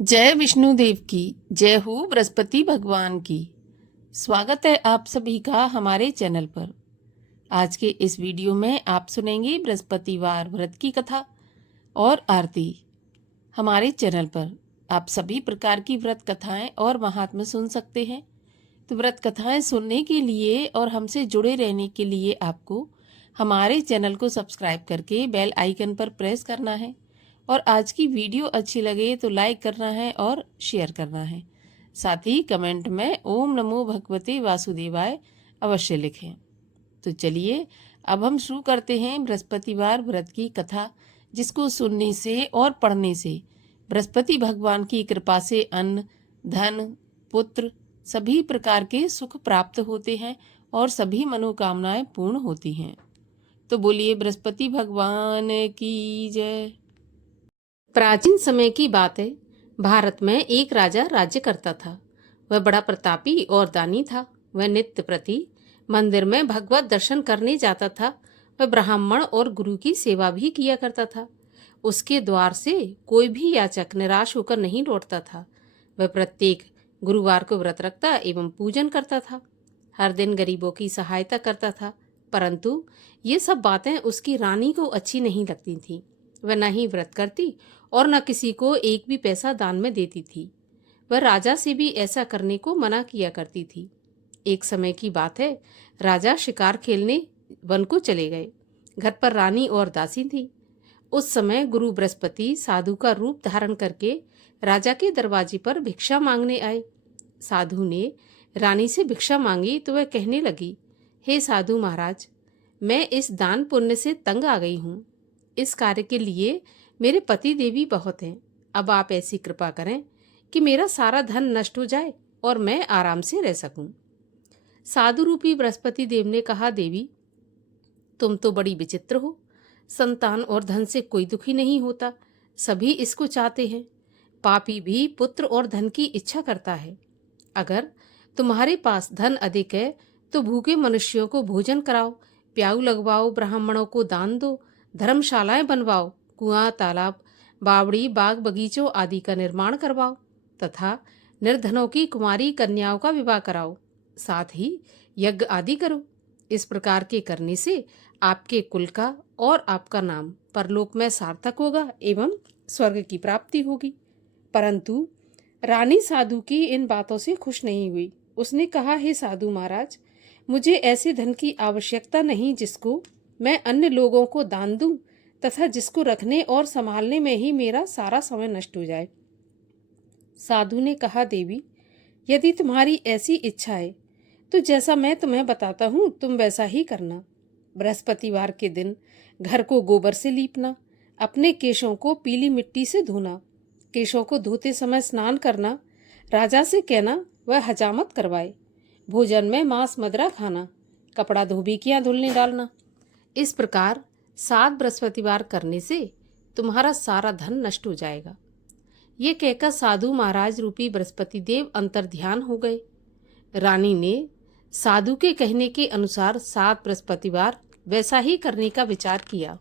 जय विष्णु देव की जय हो बृहस्पति भगवान की। स्वागत है आप सभी का हमारे चैनल पर। आज के इस वीडियो में आप सुनेंगे बृहस्पतिवार व्रत की कथा और आरती। हमारे चैनल पर आप सभी प्रकार की व्रत कथाएं और महात्म्य सुन सकते हैं। तो व्रत कथाएं सुनने के लिए और हमसे जुड़े रहने के लिए आपको हमारे चैनल को सब्सक्राइब करके बेल आइकन पर प्रेस करना है और आज की वीडियो अच्छी लगे तो लाइक करना है और शेयर करना है। साथ ही कमेंट में ओम नमो भगवते वासुदेवाय अवश्य लिखें। तो चलिए अब हम शुरू करते हैं बृहस्पतिवार व्रत की कथा, जिसको सुनने से और पढ़ने से बृहस्पति भगवान की कृपा से अन्न, धन, पुत्र सभी प्रकार के सुख प्राप्त होते हैं और सभी मनोकामनाएं पूर्ण होती हैं। तो बोलिए बृहस्पति भगवान की जय। प्राचीन समय की बात है। भारत में एक राजा राज्य करता था। वह बड़ा प्रतापी और दानी था। वह नित्य प्रति मंदिर में भगवत दर्शन करने जाता था। वह ब्राह्मण और गुरु की सेवा भी किया करता था। उसके द्वार से कोई भी याचक निराश होकर नहीं लौटता था। वह प्रत्येक गुरुवार को व्रत रखता एवं पूजन करता था। हर दिन गरीबों की सहायता करता था। परंतु ये सब बातें उसकी रानी को अच्छी नहीं लगती थीं। वह न ही व्रत करती और न किसी को एक भी पैसा दान में देती थी। वह राजा से भी ऐसा करने को मना किया करती थी। एक समय की बात है, राजा शिकार खेलने वन को चले गए। घर पर रानी और दासी थी। उस समय गुरु बृहस्पति साधु का रूप धारण करके राजा के दरवाजे पर भिक्षा मांगने आए। साधु ने रानी से भिक्षा मांगी तो वह कहने लगी, हे साधु महाराज, मैं इस दान पुण्य से तंग आ गई हूँ। इस कार्य के लिए मेरे पति देवी बहुत हैं। अब आप ऐसी कृपा करें कि मेरा सारा धन नष्ट हो जाए और मैं आराम से रह सकूं। साधु रूपी बृहस्पति देव ने कहा, देवी, तुम तो बड़ी विचित्र हो। संतान और धन से कोई दुखी नहीं होता, सभी इसको चाहते हैं। पापी भी पुत्र और धन की इच्छा करता है। अगर तुम्हारे पास धन अधिक है तो भूखे मनुष्यों को भोजन कराओ, प्याऊ लगवाओ, ब्राह्मणों को दान दो, धर्मशालाएं बनवाओ, कुआं, तालाब, बावड़ी, बाग बगीचों आदि का निर्माण करवाओ तथा निर्धनों की कुमारी कन्याओं का विवाह कराओ। साथ ही यज्ञ आदि करो। इस प्रकार के करने से आपके कुल का और आपका नाम परलोक में सार्थक होगा एवं स्वर्ग की प्राप्ति होगी। परंतु रानी साधु की इन बातों से खुश नहीं हुई। उसने कहा, हे साधु महाराज, मुझे ऐसे धन की आवश्यकता नहीं जिसको मैं अन्य लोगों को दान दूं तथा जिसको रखने और संभालने में ही मेरा सारा समय नष्ट हो जाए। साधु ने कहा, देवी, यदि तुम्हारी ऐसी इच्छा है तो जैसा मैं तुम्हें बताता हूँ तुम वैसा ही करना। बृहस्पतिवार के दिन घर को गोबर से लीपना, अपने केशों को पीली मिट्टी से धोना, केशों को धोते समय स्नान करना, राजा से कहना वह हजामत करवाए, भोजन में मांस मदिरा खाना, कपड़ा धोबिकियां धुलने डालना। इस प्रकार 7 बृहस्पतिवार करने से तुम्हारा सारा धन नष्ट हो जाएगा। ये कहकर साधु महाराज रूपी बृहस्पति देव अंतर्ध्यान हो गए। रानी ने साधु के कहने के अनुसार 7 बृहस्पतिवार वैसा ही करने का विचार किया।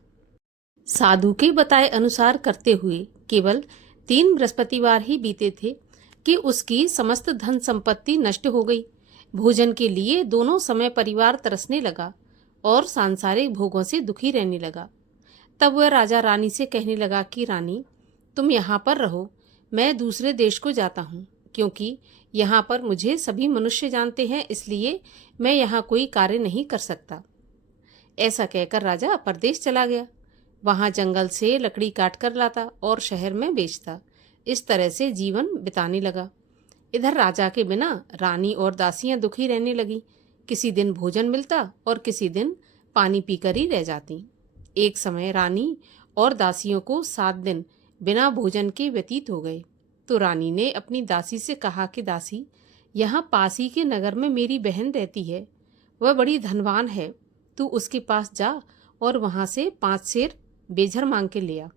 साधु के बताए अनुसार करते हुए केवल 3 बृहस्पतिवार ही बीते थे कि उसकी समस्त धन संपत्ति नष्ट हो गई। भोजन के लिए दोनों समय परिवार तरसने लगा और सांसारिक भोगों से दुखी रहने लगा। तब वह राजा रानी से कहने लगा कि रानी, तुम यहाँ पर रहो, मैं दूसरे देश को जाता हूँ, क्योंकि यहाँ पर मुझे सभी मनुष्य जानते हैं, इसलिए मैं यहाँ कोई कार्य नहीं कर सकता। ऐसा कहकर राजा परदेश चला गया। वहाँ जंगल से लकड़ी काट कर लाता और शहर में बेचता। इस तरह से जीवन बिताने लगा। इधर राजा के बिना रानी और दासियां दुखी रहने लगी। किसी दिन भोजन मिलता और किसी दिन पानी पीकर ही रह जाती। एक समय रानी और दासियों को 7 दिन बिना भोजन के व्यतीत हो गए। तो रानी ने अपनी दासी से कहा कि दासी, यहाँ पास ही के नगर में मेरी बहन रहती है, वह बड़ी धनवान है, तू उसके पास जा और वहाँ से 5 सेर बेझर मांग के ले आ,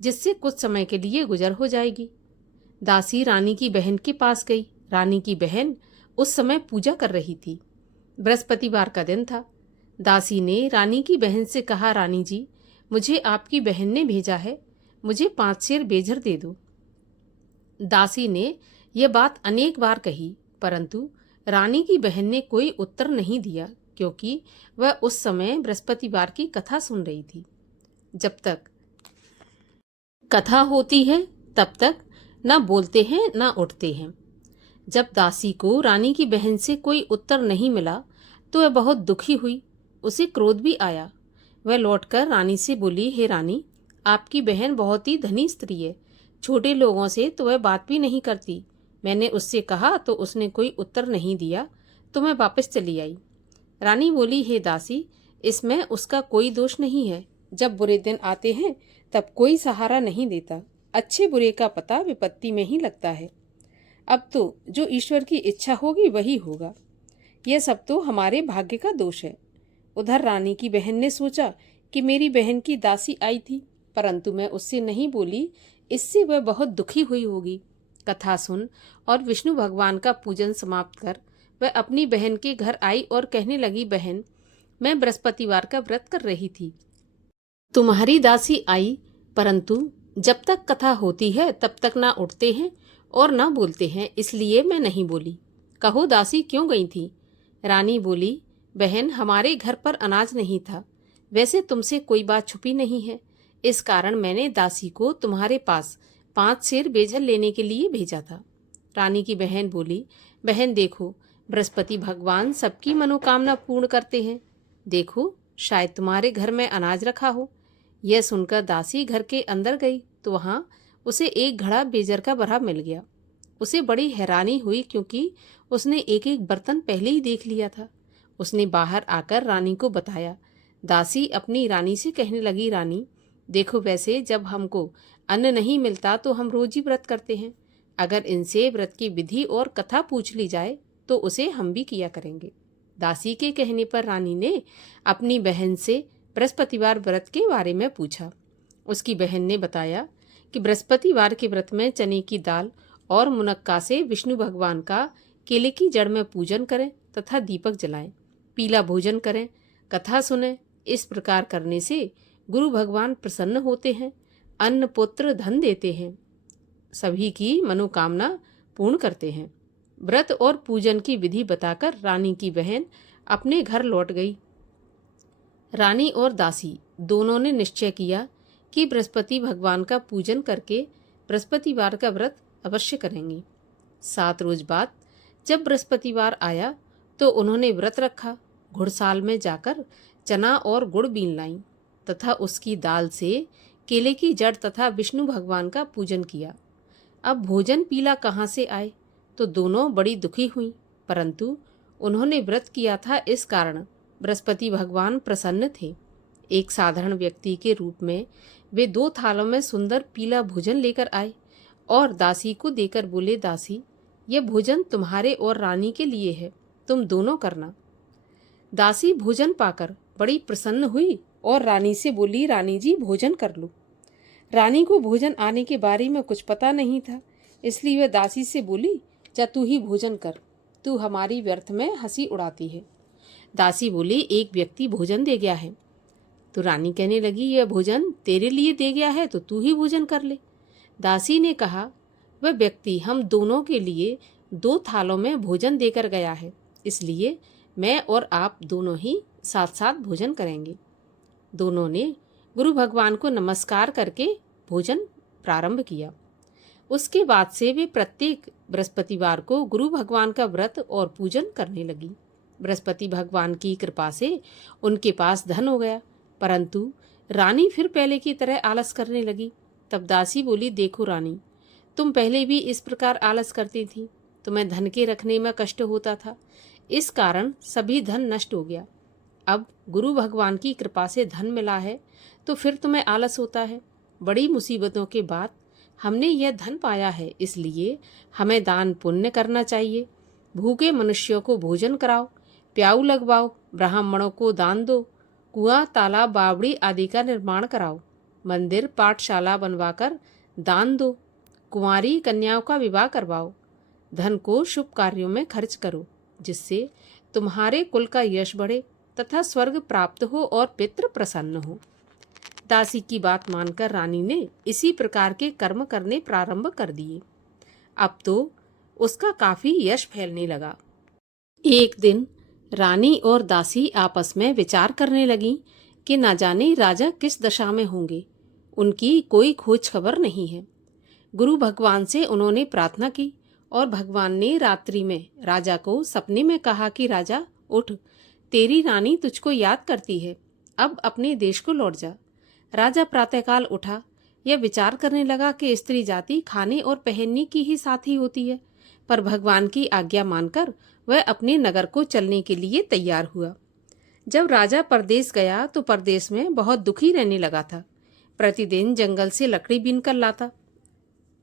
जिससे कुछ समय के लिए गुजर हो जाएगी। दासी रानी की बहन के पास गई। रानी की बहन उस समय पूजा कर रही थी। बृहस्पतिवार का दिन था। दासी ने रानी की बहन से कहा, रानी जी, मुझे आपकी बहन ने भेजा है, मुझे 5 सेर बेझर दे दो। दासी ने यह बात अनेक बार कही, परंतु रानी की बहन ने कोई उत्तर नहीं दिया, क्योंकि वह उस समय बृहस्पतिवार की कथा सुन रही थी। जब तक कथा होती है तब तक न बोलते हैं न उठते हैं। जब दासी को रानी की बहन से कोई उत्तर नहीं मिला तो वह बहुत दुखी हुई। उसे क्रोध भी आया। वह लौटकर रानी से बोली, हे रानी, आपकी बहन बहुत ही धनी स्त्री है। छोटे लोगों से तो वह बात भी नहीं करती। मैंने उससे कहा तो उसने कोई उत्तर नहीं दिया, तो मैं वापस चली आई। रानी बोली, हे दासी, इसमें उसका कोई दोष नहीं है। जब बुरे दिन आते हैं तब कोई सहारा नहीं देता। अच्छे बुरे का पता विपत्ति में ही लगता है। अब तो जो ईश्वर की इच्छा होगी वही होगा। यह सब तो हमारे भाग्य का दोष है। उधर रानी की बहन ने सोचा कि मेरी बहन की दासी आई थी, परंतु मैं उससे नहीं बोली, इससे वह बहुत दुखी हुई होगी। कथा सुन और विष्णु भगवान का पूजन समाप्त कर वह अपनी बहन के घर आई और कहने लगी, बहन, मैं बृहस्पतिवार का व्रत कर रही थी। तुम्हारी दासी आई, परंतु जब तक कथा होती है तब तक ना उठते हैं और ना बोलते हैं, इसलिए मैं नहीं बोली। कहो दासी क्यों गई थी? रानी बोली, बहन, हमारे घर पर अनाज नहीं था। वैसे तुमसे कोई बात छुपी नहीं है, इस कारण मैंने दासी को तुम्हारे पास 5 सेर बेजल लेने के लिए भेजा था। रानी की बहन बोली, बहन देखो, बृहस्पति भगवान सबकी मनोकामना पूर्ण करते हैं। देखो, शायद तुम्हारे घर में अनाज रखा हो। यह सुनकर दासी घर के अंदर गई तो वहां उसे एक घड़ा बेजर का भरा मिल गया। उसे बड़ी हैरानी हुई, क्योंकि उसने एक एक बर्तन पहले ही देख लिया था। उसने बाहर आकर रानी को बताया। दासी अपनी रानी से कहने लगी, रानी देखो, वैसे जब हमको अन्न नहीं मिलता तो हम रोज ही व्रत करते हैं। अगर इनसे व्रत की विधि और कथा पूछ ली जाए तो उसे हम भी किया करेंगे। दासी के कहने पर रानी ने अपनी बहन से बृहस्पतिवार व्रत के बारे में पूछा। उसकी बहन ने बताया कि बृहस्पतिवार के व्रत में चने की दाल और मुनक्का से विष्णु भगवान का केले की जड़ में पूजन करें तथा दीपक जलाएं, पीला भोजन करें, कथा सुनें। इस प्रकार करने से गुरु भगवान प्रसन्न होते हैं, अन्न पुत्र धन देते हैं, सभी की मनोकामना पूर्ण करते हैं। व्रत और पूजन की विधि बताकर रानी की बहन अपने घर लौट गई। रानी और दासी दोनों ने निश्चय किया कि बृहस्पति भगवान का पूजन करके बृहस्पतिवार का व्रत अवश्य करेंगे। 7 रोज बाद जब बृहस्पतिवार आया तो उन्होंने व्रत रखा। घुड़साल में जाकर चना और गुड़ बीन लाई तथा उसकी दाल से केले की जड़ तथा विष्णु भगवान का पूजन किया। अब भोजन पीला कहाँ से आए, तो दोनों बड़ी दुखी हुई, परंतु उन्होंने व्रत किया था, इस कारण बृहस्पति भगवान प्रसन्न थे। एक साधारण व्यक्ति के रूप में वे 2 थालों में सुंदर पीला भोजन लेकर आए और दासी को देकर बोले, दासी, यह भोजन तुम्हारे और रानी के लिए है, तुम दोनों करना। दासी भोजन पाकर बड़ी प्रसन्न हुई और रानी से बोली, रानी जी भोजन कर लो। रानी को भोजन आने के बारे में कुछ पता नहीं था, इसलिए वह दासी से बोली, जा तू ही भोजन कर, तू हमारी व्यर्थ में हंसी उड़ाती है। दासी बोली, एक व्यक्ति भोजन दे गया है। तो रानी कहने लगी, यह भोजन तेरे लिए दे गया है तो तू ही भोजन कर ले। दासी ने कहा, वह व्यक्ति हम दोनों के लिए 2 थालों में भोजन देकर गया है, इसलिए मैं और आप दोनों ही साथ साथ भोजन करेंगे। दोनों ने गुरु भगवान को नमस्कार करके भोजन प्रारंभ किया। उसके बाद से वे प्रत्येक बृहस्पतिवार को गुरु भगवान का व्रत और पूजन करने लगी। बृहस्पति भगवान की कृपा से उनके पास धन हो गया, परंतु रानी फिर पहले की तरह आलस करने लगी। तब दासी बोली, देखो रानी, तुम पहले भी इस प्रकार आलस करती थी, तुम्हें धन के रखने में कष्ट होता था, इस कारण सभी धन नष्ट हो गया। अब गुरु भगवान की कृपा से धन मिला है तो फिर तुम्हें आलस होता है। बड़ी मुसीबतों के बाद हमने यह धन पाया है, इसलिए हमें दान पुण्य करना चाहिए। भूखे मनुष्यों को भोजन कराओ, प्याऊ लगवाओ, ब्राह्मणों को दान दो, कुआं, तालाब, बावड़ी आदि का निर्माण कराओ, मंदिर, पाठशाला बनवाकर दान दो, कुंवारी कन्याओं का विवाह करवाओ, धन को शुभ कार्यों में खर्च करो, जिससे तुम्हारे कुल का यश बढ़े तथा स्वर्ग प्राप्त हो और पितृ प्रसन्न हो। दासी की बात मानकर रानी ने इसी प्रकार के कर्म करने प्रारंभ कर दिए। अब तो उसका काफी यश फैलने लगा। एक दिन रानी और दासी आपस में विचार करने लगी कि ना जाने राजा किस दशा में होंगे, उनकी कोई खोज खबर नहीं है। गुरु भगवान से उन्होंने प्रार्थना की और भगवान ने रात्रि में राजा को सपने में कहा कि राजा उठ, तेरी रानी तुझको याद करती है, अब अपने देश को लौट जा। राजा प्रातःकाल उठा। यह विचार करने लगा कि स्त्री जाति खाने और पहनने की ही साथी होती है, पर भगवान की आज्ञा मानकर वह अपने नगर को चलने के लिए तैयार हुआ। जब राजा परदेश गया तो परदेश में बहुत दुखी रहने लगा था। प्रतिदिन जंगल से लकड़ी बीन कर लाता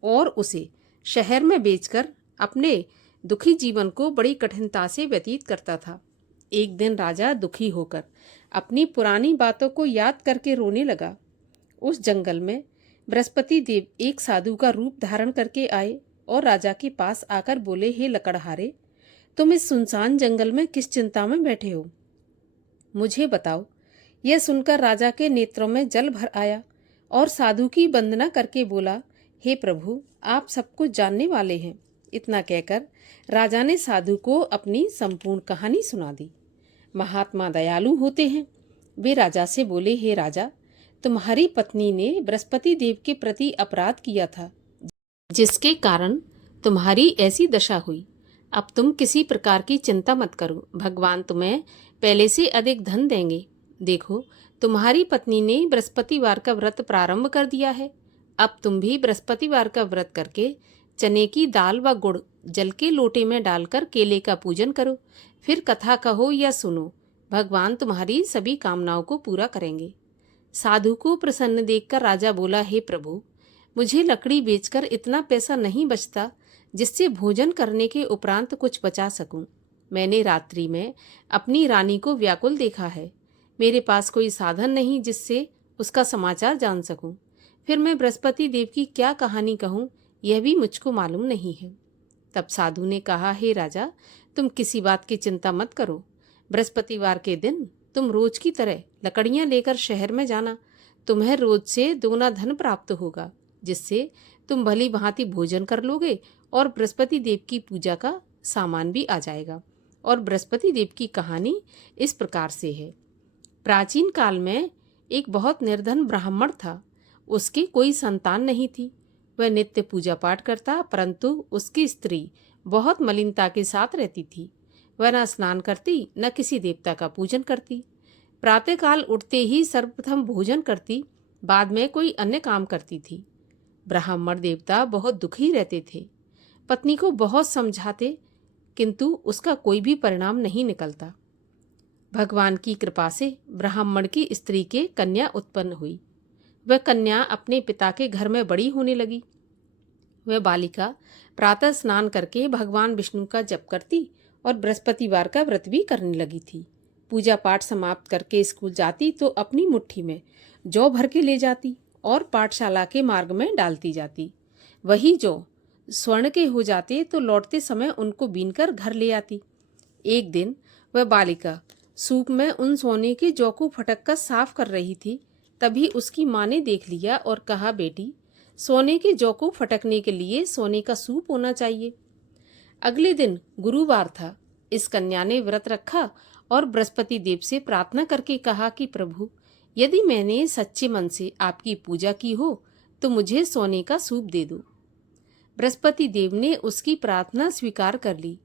और उसे शहर में बेचकर अपने दुखी जीवन को बड़ी कठिनता से व्यतीत करता था। एक दिन राजा दुखी होकर अपनी पुरानी बातों को याद करके रोने लगा। उस जंगल में बृहस्पति देव एक साधु का रूप धारण करके आए और राजा के पास आकर बोले, हे लकड़हारे, तुम इस सुनसान जंगल में किस चिंता में बैठे हो, मुझे बताओ। यह सुनकर राजा के नेत्रों में जल भर आया और साधु की वंदना करके बोला, हे प्रभु, आप सब कुछ जानने वाले हैं। इतना कहकर राजा ने साधु को अपनी संपूर्ण कहानी सुना दी। महात्मा दयालु होते हैं। वे राजा से बोले, हे राजा, तुम्हारी पत्नी ने बृहस्पति देव के प्रति अपराध किया था, जिसके कारण तुम्हारी ऐसी दशा हुई। अब तुम किसी प्रकार की चिंता मत करो, भगवान तुम्हें पहले से अधिक धन देंगे। देखो, तुम्हारी पत्नी ने बृहस्पतिवार का व्रत प्रारंभ कर दिया है। अब तुम भी बृहस्पतिवार का व्रत करके चने की दाल व गुड़ जल के लोटे में डालकर केले का पूजन करो, फिर कथा कहो या सुनो, भगवान तुम्हारी सभी कामनाओं को पूरा करेंगे। साधु को प्रसन्न देखकर राजा बोला, हे प्रभु, मुझे लकड़ी बेचकर इतना पैसा नहीं बचता जिससे भोजन करने के उपरांत कुछ बचा सकूं। मैंने रात्रि में अपनी रानी को व्याकुल देखा है। मेरे पास कोई साधन नहीं जिससे उसका समाचार जान सकूं। फिर मैं बृहस्पति देव की क्या कहानी कहूं, यह भी मुझको मालूम नहीं है। तब साधु ने कहा, हे राजा, तुम किसी बात की चिंता मत करो। बृहस्पतिवार के दिन तुम रोज की तरह लकड़ियां लेकर शहर में जाना। तुम्हें रोज से दोगुना धन प्राप्त होगा, जिससे तुम भली भांति भोजन कर लोगे और बृहस्पति देव की पूजा का सामान भी आ जाएगा। और बृहस्पति देव की कहानी इस प्रकार से है। प्राचीन काल में एक बहुत निर्धन ब्राह्मण था। उसकी कोई संतान नहीं थी। वह नित्य पूजा पाठ करता, परंतु उसकी स्त्री बहुत मलिनता के साथ रहती थी। वह न स्नान करती, न किसी देवता का पूजन करती। प्रातःकाल उठते ही सर्वप्रथम भोजन करती, बाद में कोई अन्य काम करती थी। ब्राह्मण देवता बहुत दुखी रहते थे। पत्नी को बहुत समझाते, किंतु उसका कोई भी परिणाम नहीं निकलता। भगवान की कृपा से ब्राह्मण की स्त्री के कन्या उत्पन्न हुई। वह कन्या अपने पिता के घर में बड़ी होने लगी। वह बालिका प्रातः स्नान करके भगवान विष्णु का जप करती और बृहस्पतिवार का व्रत भी करने लगी थी। पूजा पाठ समाप्त करके स्कूल जाती तो अपनी मुट्ठी में जौ भर के ले जाती और पाठशाला के मार्ग में डालती जाती। वही जौ स्वर्ण के हो जाते तो लौटते समय उनको बीनकर घर ले आती। एक दिन वह बालिका सूप में उन सोने के जौ को फटक कर साफ कर रही थी। तभी उसकी माँ ने देख लिया और कहा, बेटी, सोने के जौ को फटकने के लिए सोने का सूप होना चाहिए। अगले दिन गुरुवार था। इस कन्या ने व्रत रखा और बृहस्पति देव से प्रार्थना करके कहा कि प्रभु, यदि मैंने सच्चे मन से आपकी पूजा की हो तो मुझे सोने का सूप दे दो। बृहस्पति देव ने उसकी प्रार्थना स्वीकार कर ली।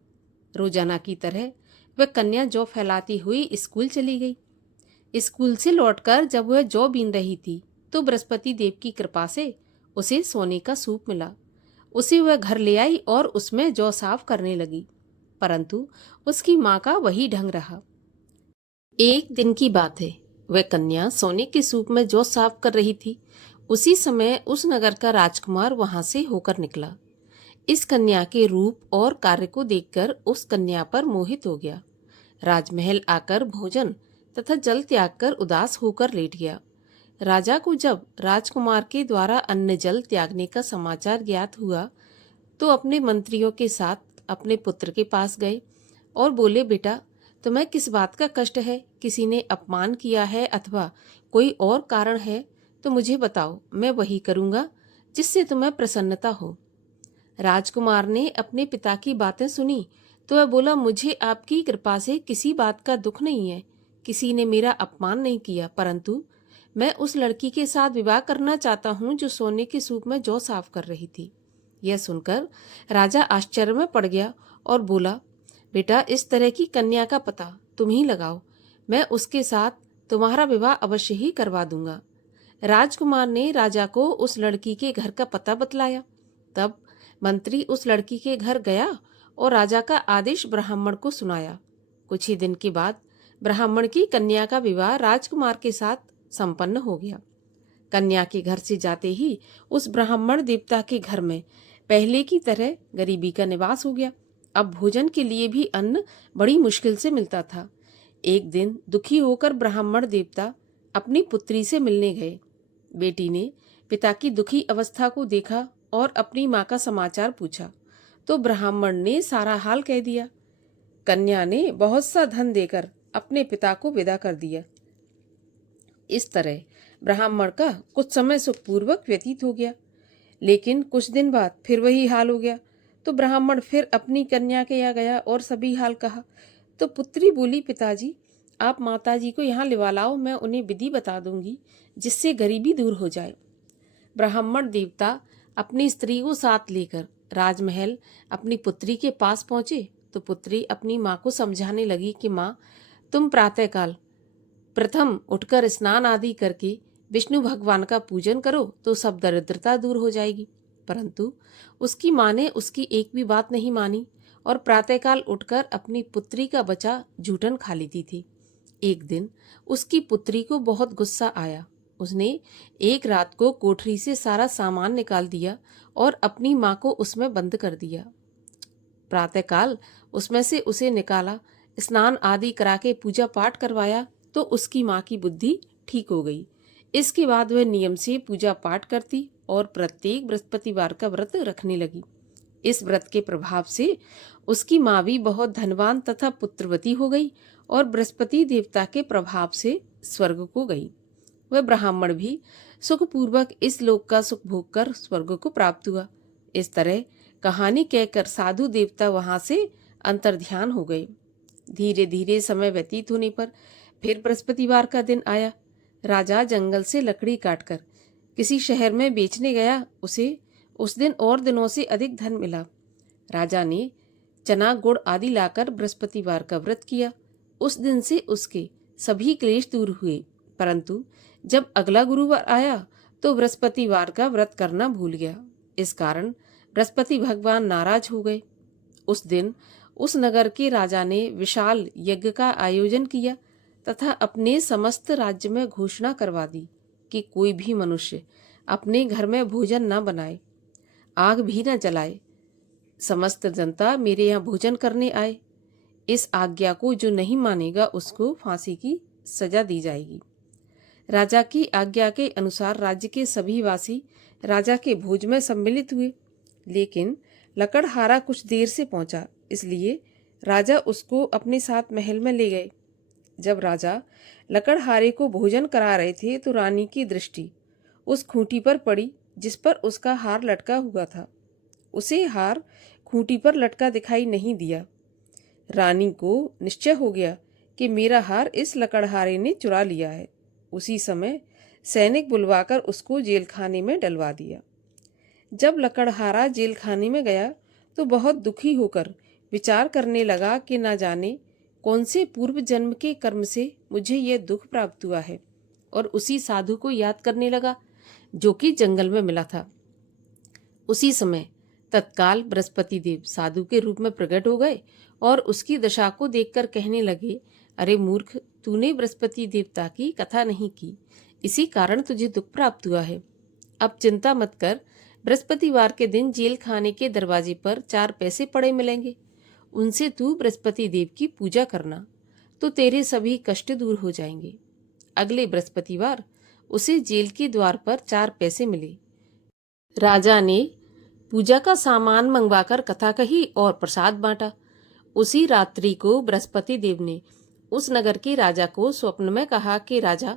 रोजाना की तरह वह कन्या जौ फैलाती हुई स्कूल चली गई। स्कूल से लौटकर जब वह जौ बीन रही थी तो बृहस्पति देव की कृपा से उसे सोने का सूप मिला। उसे वह घर ले आई और उसमें जौ साफ करने लगी, परंतु उसकी माँ का वही ढंग रहा। एक दिन की बात है, वह कन्या सोने के सूप में जौ साफ कर रही थी। उसी समय उस नगर का राजकुमार वहां से होकर निकला। इस कन्या के रूप और कार्य को देखकर उस कन्या पर मोहित हो गया। राजमहल आकर भोजन तथा जल त्याग कर उदास होकर लेट गया। राजा को जब राजकुमार के द्वारा अन्न जल त्यागने का समाचार ज्ञात हुआ तो अपने मंत्रियों के साथ अपने पुत्र के पास गए और बोले, बेटा, तुम्हें किस बात का कष्ट है? किसी ने अपमान किया है अथवा कोई और कारण है तो मुझे बताओ, मैं वही करूँगा जिससे तुम्हें प्रसन्नता हो। राजकुमार ने अपने पिता की बातें सुनी तो वह बोला, मुझे आपकी कृपा से किसी बात का दुख नहीं है, किसी ने मेरा अपमान नहीं किया, परंतु मैं उस लड़की के साथ विवाह करना चाहता हूँ जो सोने के सूप में जौ साफ कर रही थी। यह सुनकर राजा आश्चर्य में पड़ गया और बोला, बेटा, इस तरह की कन्या का पता तुम ही लगाओ, मैं उसके साथ तुम्हारा विवाह अवश्य ही करवा दूंगा। राजकुमार ने राजा को उस लड़की के घर का पता बतलाया। तब मंत्री उस लड़की के घर गया और राजा का आदेश ब्राह्मण को सुनाया। कुछ ही दिन के बाद ब्राह्मण की कन्या का विवाह राजकुमार के साथ संपन्न हो गया। कन्या के घर से जाते ही उस ब्राह्मण देवता के घर में पहले की तरह गरीबी का निवास हो गया। अब भोजन के लिए भी अन्न बड़ी मुश्किल से मिलता था। एक दिन दुखी होकर ब्राह्मण देवता अपनी पुत्री से मिलने गए। बेटी ने पिता की दुखी अवस्था को देखा और अपनी माँ का समाचार पूछा तो ब्राह्मण ने सारा हाल कह दिया। कन्या ने बहुत सा धन देकर अपने पिता को विदा कर दिया। इस तरह ब्राह्मण का कुछ समय सुखपूर्वक व्यतीत हो गया, लेकिन कुछ दिन बाद फिर वही हाल हो गया। तो ब्राह्मण फिर अपनी कन्या के यहाँ गया और सभी हाल कहा। तो पुत्री बोली, पिताजी, आप माताजी को यहाँ लिवा लाओ, मैं उन्हें विधि बता दूंगी जिससे गरीबी दूर हो जाए। ब्राह्मण देवता अपनी स्त्री को साथ लेकर राजमहल अपनी पुत्री के पास पहुंचे तो पुत्री अपनी माँ को समझाने लगी कि माँ, तुम प्रातःकाल प्रथम उठकर स्नान आदि करके विष्णु भगवान का पूजन करो तो सब दरिद्रता दूर हो जाएगी। परंतु उसकी माँ ने उसकी एक भी बात नहीं मानी और प्रातःकाल उठकर अपनी पुत्री का बचा जूठन खा लेती थी। एक दिन उसकी पुत्री को बहुत गुस्सा आया। उसने एक रात को कोठरी से सारा सामान निकाल दिया और अपनी माँ को उसमें बंद कर दिया। प्रातःकाल उसमें से उसे निकाला, स्नान आदि करा के पूजा पाठ करवाया तो उसकी माँ की बुद्धि ठीक हो गई। इसके बाद वह नियम से पूजा पाठ करती और प्रत्येक बृहस्पतिवार का व्रत रखने लगी। इस व्रत के प्रभाव से उसकी माँ भी बहुत धनवान तथा पुत्रवती हो गई और बृहस्पति देवता के प्रभाव से स्वर्ग को गई। वह ब्राह्मण भी सुखपूर्वक इस लोक का सुख भोग कर स्वर्ग को प्राप्त हुआ। इस तरह कहानी कहकर साधु देवता वहां से अंतर्ध्यान हो गए। धीरे धीरे समय व्यतीत होने पर फिर बृहस्पतिवार का दिन आया। राजा जंगल से लकड़ी काटकर किसी शहर में बेचने गया। उसे उस दिन और दिनों से अधिक धन मिला। राजा ने चना गुड़ आदि लाकर बृहस्पतिवार का व्रत किया। उस दिन से उसके सभी क्लेश दूर हुए। परंतु जब अगला गुरुवार आया तो बृहस्पतिवार का व्रत करना भूल गया। इस कारण बृहस्पति भगवान नाराज हो गए। उस दिन उस नगर के राजा ने विशाल यज्ञ का आयोजन किया तथा अपने समस्त राज्य में घोषणा करवा दी कि कोई भी मनुष्य अपने घर में भोजन न बनाए, आग भी न जलाए। समस्त जनता मेरे यहाँ भोजन करने आए। इस आज्ञा को जो नहीं मानेगा उसको फांसी की सजा दी जाएगी। राजा की आज्ञा के अनुसार राज्य के सभी वासी राजा के भोज में सम्मिलित हुए, लेकिन लकड़हारा कुछ देर से पहुंचा, इसलिए राजा उसको अपने साथ महल में ले गए। जब राजा लकड़हारे को भोजन करा रहे थे तो रानी की दृष्टि उस खूंटी पर पड़ी जिस पर उसका हार लटका हुआ था। उसे हार खूंटी पर लटका दिखाई नहीं दिया। रानी को निश्चय हो गया कि मेरा हार इस लकड़हारे ने चुरा लिया है। उसी समय सैनिक बुलवाकर उसको जेलखाने में डलवा दिया। जब लकड़हारा जेलखाने में गया तो बहुत दुखी होकर विचार करने लगा कि न जाने कौन से पूर्व जन्म के कर्म से मुझे यह दुख प्राप्त हुआ है, और उसी साधु को याद करने लगा जो कि जंगल में मिला था। उसी समय तत्काल बृहस्पति देव साधु के रूप में प्रकट हो गए और उसकी दशा को देखकर कहने लगे, अरे मूर्ख, तूने बृहस्पति देवता की कथा नहीं की, इसी कारण तुझे दुख प्राप्त हुआ है। अब चिंता मत कर, बृहस्पतिवार के दिन जेल खाने के दरवाजे पर 4 पैसे पड़े मिलेंगे, उनसे तू बृहस्पति देव की पूजा करना तो तेरे सभी कष्ट दूर हो जाएंगे। अगले बृहस्पतिवार उसे जेल के द्वार पर 4 पैसे मिले। राजा ने पूजा का सामान मंगवाकर कथा कही और प्रसाद बांटा। उसी रात्रि को बृहस्पति देव ने उस नगर के राजा को स्वप्न में कहा कि राजा,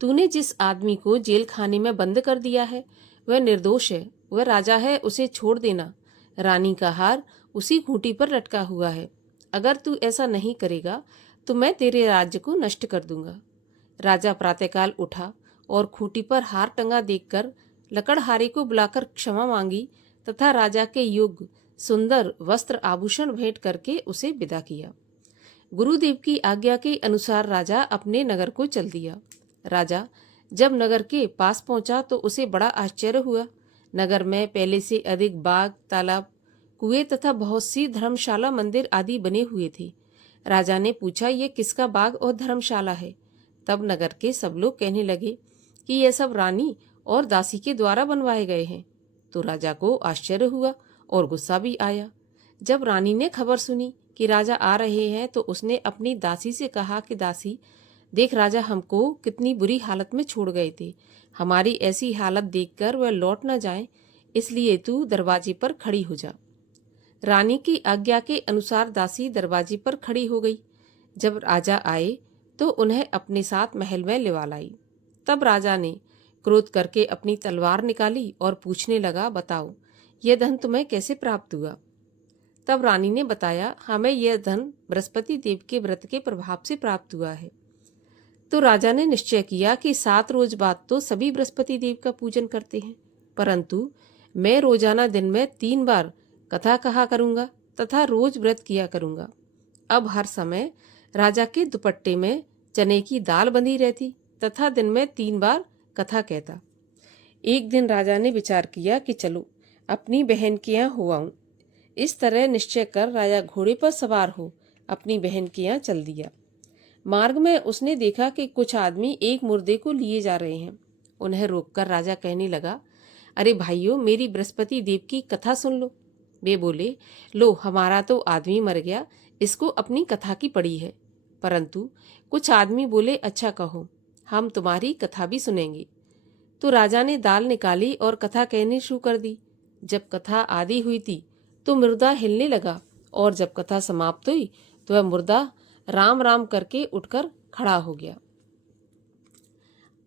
तूने जिस आदमी को जेल खाने में बंद कर दिया है वह निर्दोष है, वह राजा है, उसे छोड़ देना। रानी का हार उसी खूंटी पर लटका हुआ है। अगर तू ऐसा नहीं करेगा तो मैं तेरे राज्य को नष्ट कर दूंगा। राजा प्रातःकाल उठा और खूंटी पर हार टंगा देखकर लकड़हारे को बुलाकर क्षमा मांगी तथा राजा के योग्य सुंदर वस्त्र आभूषण भेंट करके उसे विदा किया। गुरुदेव की आज्ञा के अनुसार राजा अपने नगर को चल दिया। राजा जब नगर के पास पहुंचा तो उसे बड़ा आश्चर्य हुआ। नगर में पहले से अधिक बाग, तालाब, कुएं तथा बहुत सी धर्मशाला, मंदिर आदि बने हुए थे। राजा ने पूछा, ये किसका बाग और धर्मशाला है? तब नगर के सब लोग कहने लगे कि यह सब रानी और दासी के द्वारा बनवाए गए हैं। तो राजा को आश्चर्य हुआ और गुस्सा भी आया। जब रानी ने खबर सुनी कि राजा आ रहे हैं तो उसने अपनी दासी से कहा कि दासी, देख, राजा हमको कितनी बुरी हालत में छोड़ गए थे। हमारी ऐसी हालत देखकर वह लौट न जाए, इसलिए तू दरवाजे पर खड़ी हो जा। रानी की आज्ञा के अनुसार दासी दरवाजे पर खड़ी हो गई। जब राजा आए तो उन्हें अपने साथ महल में लिवा लाई। तब राजा ने क्रोध करके अपनी तलवार निकाली और पूछने लगा, बताओ, यह धन तुम्हें कैसे प्राप्त हुआ? तब रानी ने बताया, हमें यह धन बृहस्पति देव के व्रत के प्रभाव से प्राप्त हुआ है। तो राजा ने निश्चय किया कि 7 रोज बाद तो सभी बृहस्पति देव का पूजन करते हैं, परंतु मैं रोजाना दिन में 3 बार कथा कहा करूंगा तथा रोज व्रत किया करूंगा। अब हर समय राजा के दुपट्टे में चने की दाल बंधी रहती तथा दिन में 3 बार कथा कहता। एक दिन राजा ने विचार किया कि चलो अपनी बहन के यहाँ हो आऊं। इस तरह निश्चय कर राजा घोड़े पर सवार हो अपनी बहन के यहाँ चल दिया। मार्ग में उसने देखा कि कुछ आदमी एक मुर्दे को लिए जा रहे हैं। उन्हें रोककर राजा कहने लगा, अरे भाइयों, मेरी बृहस्पति देव की कथा सुन लो। वे बोले, लो, हमारा तो आदमी मर गया, इसको अपनी कथा की पड़ी है। परंतु कुछ आदमी बोले, अच्छा कहो, हम तुम्हारी कथा भी सुनेंगे। तो राजा ने दाल निकाली और कथा कहनी शुरू कर दी। जब कथा आदि हुई थी तो मुर्दा हिलने लगा और जब कथा समाप्त हुई तो वह मुर्दा राम राम करके उठकर खड़ा हो गया।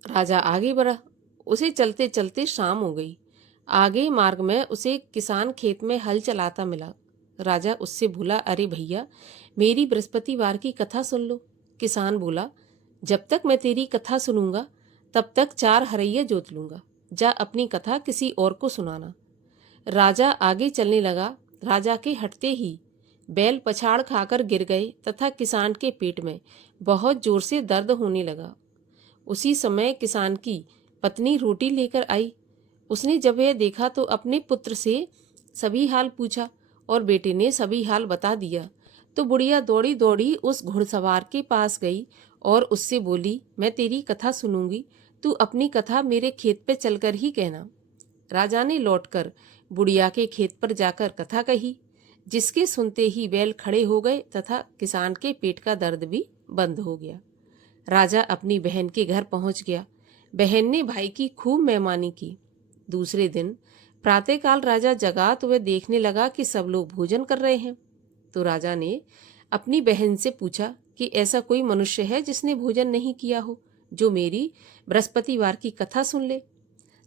राजा आगे बढ़ा। उसे चलते चलते शाम हो गई। आगे मार्ग में उसे किसान खेत में हल चलाता मिला। राजा उससे बोला, अरे भैया, मेरी बृहस्पतिवार की कथा सुन लो। किसान बोला, जब तक मैं तेरी कथा सुनूंगा तब तक 4 हरैया जोत लूंगा। जा अपनी कथा किसी और को सुनाना। राजा आगे चलने लगा। राजा के हटते ही बैल पछाड़ खाकर गिर गए तथा किसान के पेट में बहुत जोर से दर्द होने लगा। उसी समय किसान की पत्नी रोटी लेकर आई। उसने जब यह देखा तो अपने पुत्र से सभी हाल पूछा और बेटे ने सभी हाल बता दिया। तो बुढ़िया दौड़ी दौड़ी उस घुड़सवार के पास गई और उससे बोली, मैं तेरी कथा सुनूंगी, तू अपनी कथा मेरे खेत पे चलकर ही कहना। राजा ने लौटकर बुढ़िया के खेत पर जाकर कथा कही, जिसके सुनते ही बैल खड़े हो गए तथा किसान के पेट का दर्द भी बंद हो गया। राजा अपनी बहन के घर पहुंच गया। बहन ने भाई की खूब मेहमानी की। दूसरे दिन प्रातःकाल राजा जगा तो वह देखने लगा कि सब लोग भोजन कर रहे हैं। तो राजा ने अपनी बहन से पूछा कि ऐसा कोई मनुष्य है जिसने भोजन नहीं किया हो, जो मेरी बृहस्पतिवार की कथा सुन ले।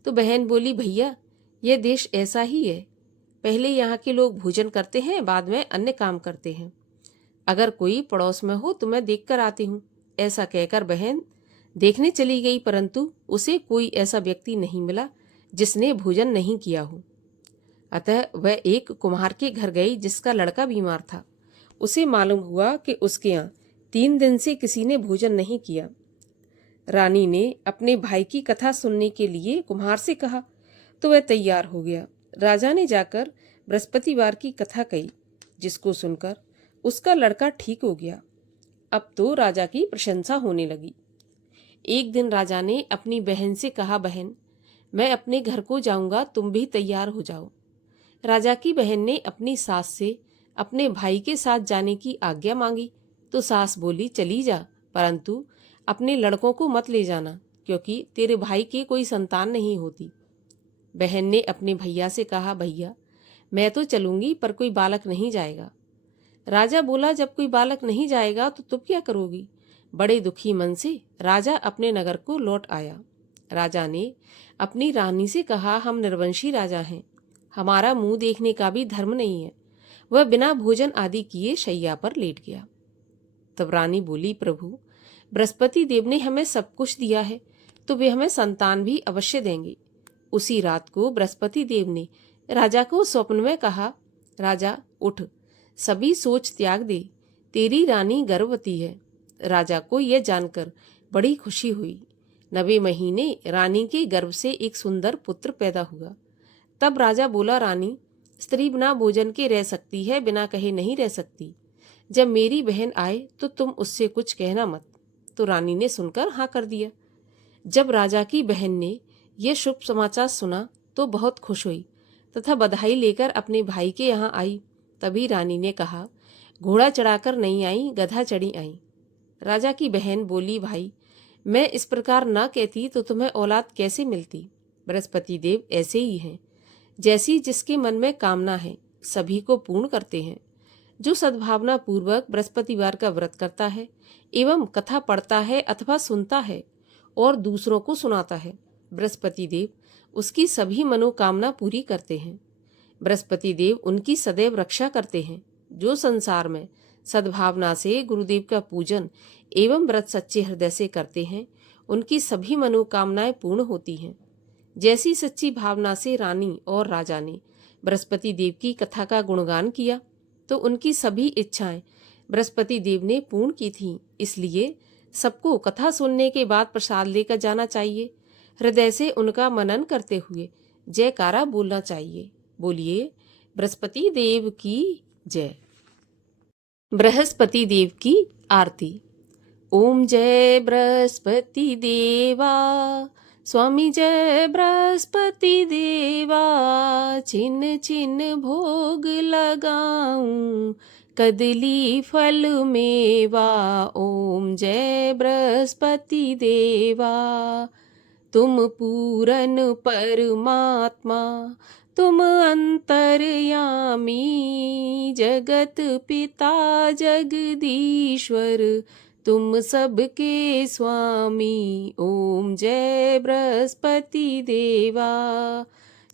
तो बहन बोली, भैया, यह देश ऐसा ही है। पहले यहाँ के लोग भोजन करते हैं, बाद में अन्य काम करते हैं। अगर कोई पड़ोस में हो तो मैं देख कर आती हूँ। ऐसा कहकर बहन देखने चली गई, परंतु उसे कोई ऐसा व्यक्ति नहीं मिला जिसने भोजन नहीं किया हो। अतः वह एक कुम्हार के घर गई जिसका लड़का बीमार था। उसे मालूम हुआ कि उसके यहाँ 3 दिन से किसी ने भोजन नहीं किया। रानी ने अपने भाई की कथा सुनने के लिए कुम्हार से कहा तो वह तैयार हो गया। राजा ने जाकर बृहस्पतिवार की कथा कही, जिसको सुनकर उसका लड़का ठीक हो गया। अब तो राजा की प्रशंसा होने लगी। एक दिन राजा ने अपनी बहन से कहा, बहन, मैं अपने घर को जाऊंगा, तुम भी तैयार हो जाओ। राजा की बहन ने अपनी सास से अपने भाई के साथ जाने की आज्ञा मांगी तो सास बोली, चली जा, परंतु अपने लड़कों को मत ले जाना, क्योंकि तेरे भाई की कोई संतान नहीं होती। बहन ने अपने भैया से कहा, भैया, मैं तो चलूंगी पर कोई बालक नहीं जाएगा। राजा बोला, जब कोई बालक नहीं जाएगा तो तुम क्या करोगी? बड़े दुखी मन से राजा अपने नगर को लौट आया। राजा ने अपनी रानी से कहा, हम निर्वंशी राजा हैं, हमारा मुंह देखने का भी धर्म नहीं है। वह बिना भोजन आदि किए शैया पर लेट गया। तब रानी बोली, प्रभु, बृहस्पति देव ने हमें सब कुछ दिया है, तो वे हमें संतान भी अवश्य देंगे। उसी रात को बृहस्पति देव ने राजा को स्वप्न में कहा, राजा उठ, सभी सोच त्याग दे, तेरी रानी गर्भवती है। राजा को यह जानकर बड़ी खुशी हुई। 9वें महीने रानी के गर्भ से एक सुंदर पुत्र पैदा हुआ। तब राजा बोला, रानी, स्त्री बिना भोजन के रह सकती है, बिना कहे नहीं रह सकती। जब मेरी बहन आए तो तुम उससे कुछ कहना मत। तो रानी ने सुनकर हाँ कर दिया। जब राजा की बहन ने यह शुभ समाचार सुना तो बहुत खुश हुई तथा बधाई लेकर अपने भाई के यहाँ आई। तभी रानी ने कहा, घोड़ा चढ़ाकर नहीं आई, गधा चढ़ी आई। राजा की बहन बोली, भाई, मैं इस प्रकार न कहती तो तुम्हें औलाद कैसे मिलती। बृहस्पति देव ऐसे ही हैं, जैसी जिसके मन में कामना है सभी को पूर्ण करते हैं। जो सद्भावना पूर्वक बृहस्पतिवार का व्रत करता है एवं कथा पढ़ता है अथवा सुनता है और दूसरों को सुनाता है, बृहस्पति देव उसकी सभी मनोकामना पूरी करते हैं। बृहस्पति देव उनकी सदैव रक्षा करते हैं। जो संसार में सद्भावना से गुरुदेव का पूजन एवं व्रत सच्चे हृदय से करते हैं, उनकी सभी मनोकामनाएं पूर्ण होती हैं। जैसी सच्ची भावना से रानी और राजा ने बृहस्पति देव की कथा का गुणगान किया तो उनकी सभी इच्छाएं बृहस्पति देव ने पूर्ण की थीं। इसलिए सबको कथा सुनने के बाद प्रसाद लेकर जाना चाहिए। हृदय से उनका मनन करते हुए जयकारा बोलना चाहिए। बोलिए, बृहस्पति देव की जय। बृहस्पति देव की आरती। ओम जय बृहस्पति देवा, स्वामी जय बृहस्पति देवा। छिन छिन भोग लगाऊं, कदली फल मेवा। ओम जय बृहस्पति देवा। तुम पूरन परमात्मा, तुम अंतर्यामी। जगत पिता जगदीश्वर, तुम सबके स्वामी। ओम जय बृहस्पति देवा।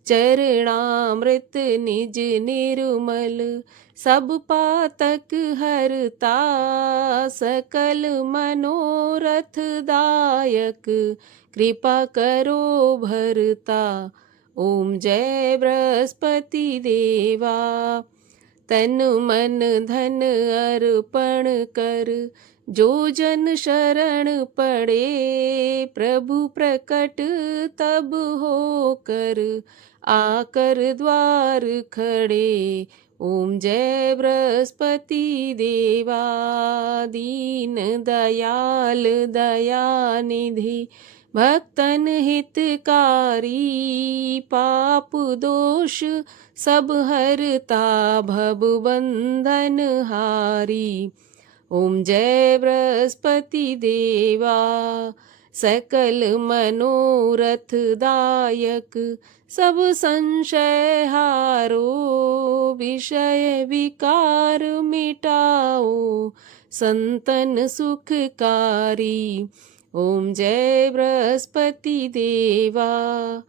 चरणामृत निज निर्मल, सब पातक हरता। सकल मनोरथ दायक, कृपा करो भरता। ओम जय बृहस्पति देवा। तन मन धन अर्पण कर, जो जन शरण पड़े। प्रभु प्रकट तब होकर, आकर द्वार खड़े। ओम जय बृहस्पति देवा। दीन दयाल दयानिधि, भक्तन हितकारी। पाप दोष सब हरता, भव बंधन हारी। ओम जय बृहस्पति देवा। सकल मनोरथ दायक, सब संशय हारो। विषय विकार मिटाओ, संतन सुखकारी। ओम जय बृहस्पति देवा।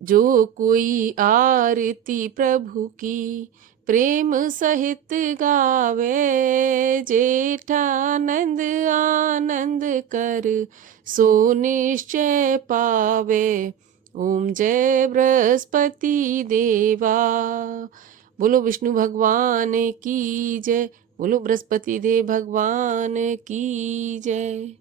जो कोई आरती प्रभु की, प्रेम सहित गावे। जेठानंद आनंद कर, सो निश्चय पावे। ओम जय बृहस्पति देवा। बोलो विष्णु भगवान की जय। बोलो बृहस्पति देव भगवान की जय।